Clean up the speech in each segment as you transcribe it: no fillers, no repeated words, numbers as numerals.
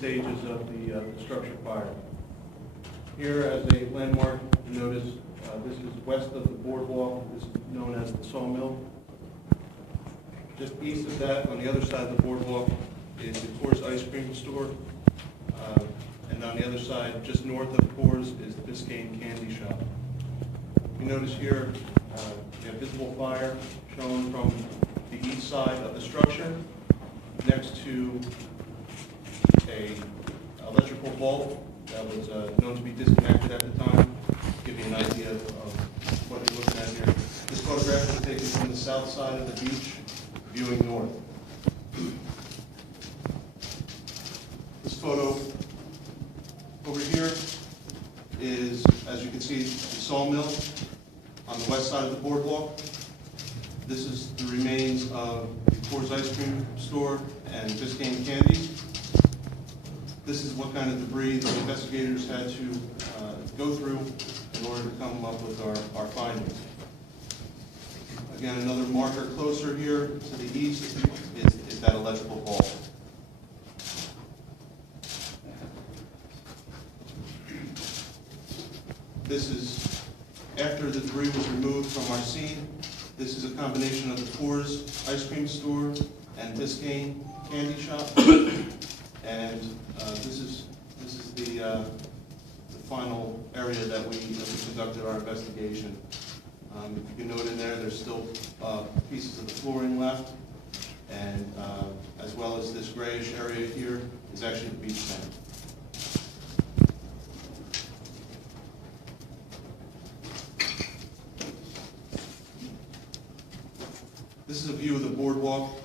stages of the structure fire. Here, as a landmark, you notice this is west of the boardwalk. This is known as the sawmill. Just east of that, on the other side of the boardwalk, is the Coors ice cream store. And on the other side, just north of Coors, is the Biscayne candy shop. You notice here, we have visible fire shown from the east side of the structure next to a electrical bulb that was known to be disconnected at the time. To give you an idea of what you're looking at here. This photograph was taken from the south side of the beach, viewing north. This photo over here is, as you can see, the sawmill on the west side of the boardwalk. This is the remains of the Coors ice cream store and Biscayne candies. This is what kind of debris the investigators had to go through in order to come up with our findings. Again, another marker closer here to the east is that electrical bulb. This is after the debris was removed from our scene. This is a combination of the Coors ice cream store and Biscayne candy shop. And this is the final area that we conducted our investigation. If you can note in there, there's still pieces of the flooring left, and as well as this grayish area here is actually the beach sand. This is a view of the boardwalk.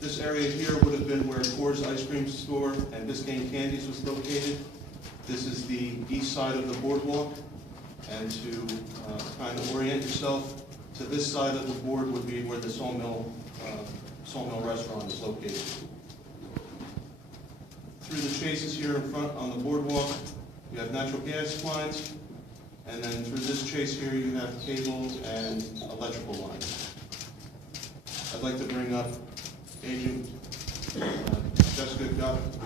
This area here would have been where Coors ice cream store and Biscayne candies was located. This is the east side of the boardwalk. And to kind of orient yourself, to this side of the board would be where the sawmill restaurant is located. Through the chases here in front on the boardwalk, you have natural gas lines. And then through this chase here, you have cables and electrical lines. I'd like to bring up Agent Jessica Gotthold,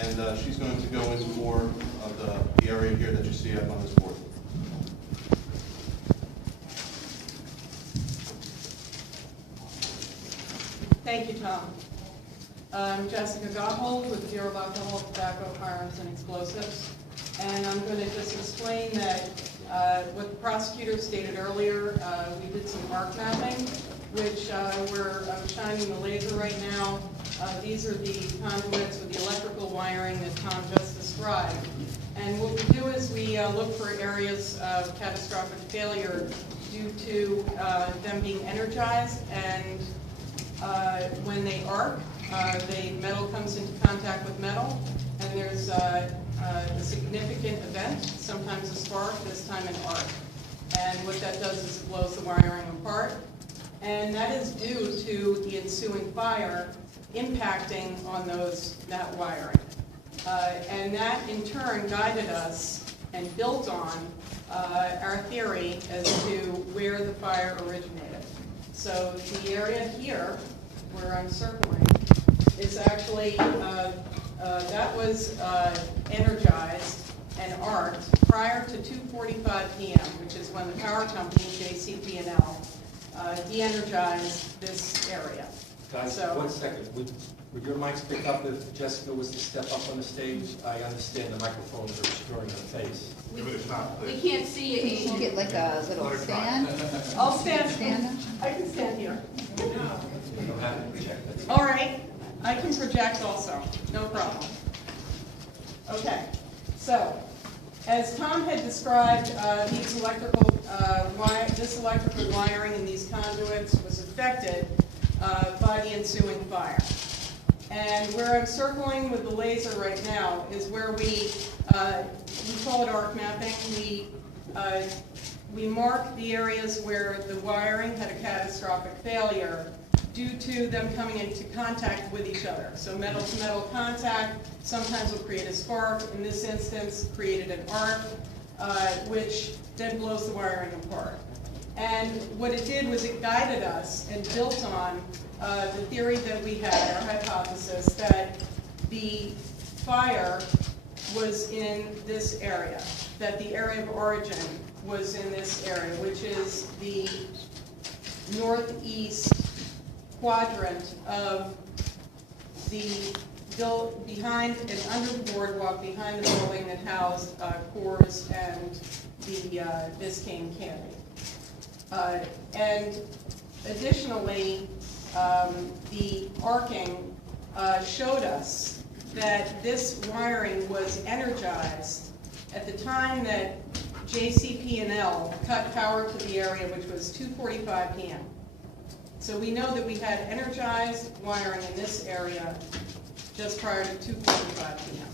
and she's going to go into more of the area here that you see up on this board. Thank you, Tom. I'm Jessica Gotthold with Bureau of Alcohol, Tobacco, Firearms, and Explosives, and I'm going to just explain that what the prosecutor stated earlier, we did some arc mapping, which I'm shining the laser right now. These are the conduits with the electrical wiring that Tom just described. And what we do is we look for areas of catastrophic failure due to them being energized, and when they arc, metal comes into contact with metal, and there's a significant event, sometimes a spark, this time an arc. And what that does is it blows the wiring apart. And that is due to the ensuing fire impacting on that wiring. And that in turn guided us and built on our theory as to where the fire originated. So the area here, where I'm circling, is actually, that was energized and arced prior to 2:45 p.m., which is when the power company, JCP&L, de-energized this area. Guys, So, 1 second. Would your mics pick up if Jessica was to step up on the stage? I understand the microphones are obscuring her face. We can't see you, You Agent. get like a little stand. I'll stand. Stand. I can stand here. You don't have to project, that's All right, I can project also, no problem. Okay, so as Tom had described, this electrical wiring in these conduits was affected by the ensuing fire. And where I'm circling with the laser right now is where we call it arc mapping. We mark the areas where the wiring had a catastrophic failure due to them coming into contact with each other. So metal-to-metal contact sometimes will create a spark. In this instance, created an arc, which then blows the wiring apart. And what it did was it guided us and built on the theory that we had, our hypothesis, that the fire was in this area, that the area of origin was in this area, which is the northeast quadrant of the behind and under the boardwalk, behind the building that housed Coors and the Biscayne Candy. And additionally, the arcing showed us that this wiring was energized at the time that JCP&L cut power to the area, which was 2:45 p.m. So we know that we had energized wiring in this area just prior to 2:45 p.m.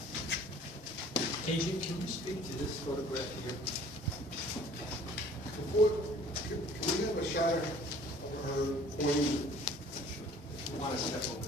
Agent, can you speak to this photograph here? Can we have a shot of her pointing? If you want to step over.